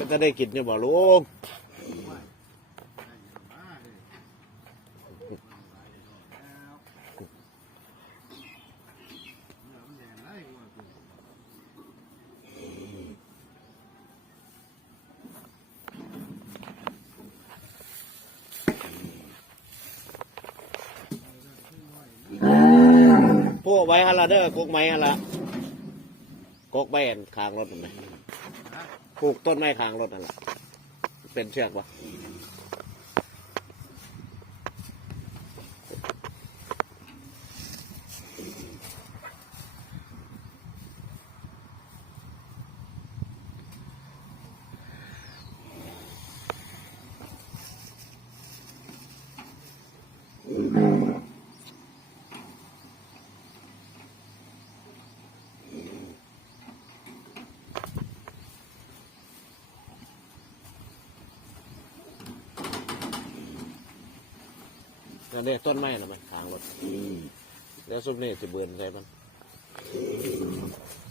ก็จะได้กินเนี่ยบ่ลุงพวกไว้ฮะละเด้อพวกไม้ฮะละกกใบแอนคางรถไหมปลูกต้นไม้คางรถนั่นแหละเป็นเชือกปะนั่นเด้ต้นไม้น่ะมันคางรถแล้วซุปนี่จะเบือนใส่มัน